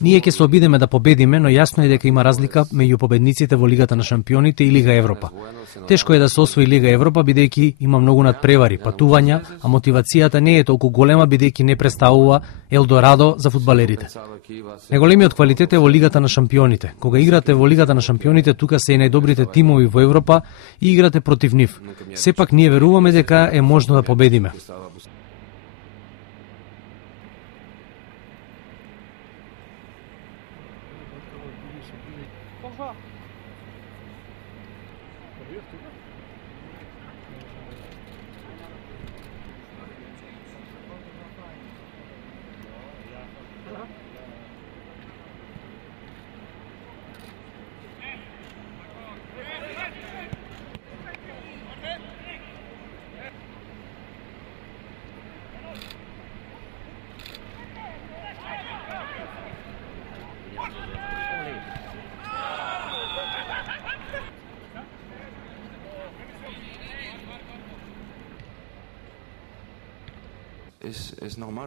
Ние ќе се обидеме да победиме, но јасно е дека има разлика меѓу победниците во Лигата на шампионите и Лига Европа. Тешко е да се освои Лига Европа бидејќи има многу надпревари, патувања, а мотивацијата не е толку голема бидејќи не представува елдорадо за фудбалерите. Најголемиот квалитет е во Лигата на шампионите. Кога играте во Лигата на шампионите, тука се и најдобрите тимови во Европа и играте против нив. Сепак ние веруваме дека е можно да победиме.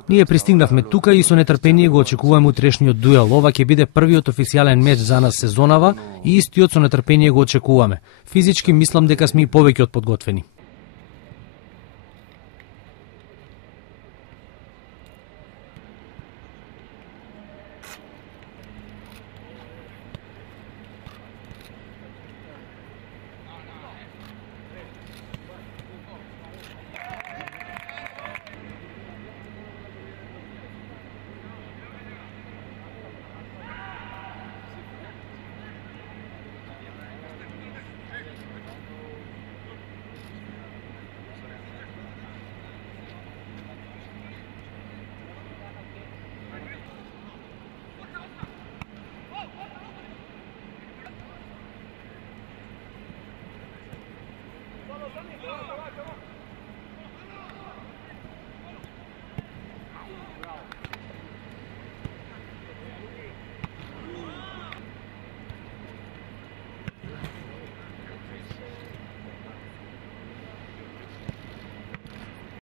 Ние пристигнавме тука и со нетрпение го очекуваме утрешниот дуел. Ова ќе биде првиот официјален меч за нас сезонава и истиот со нетрпение го очекуваме. Физички мислам дека сме и повеќе од подготвени.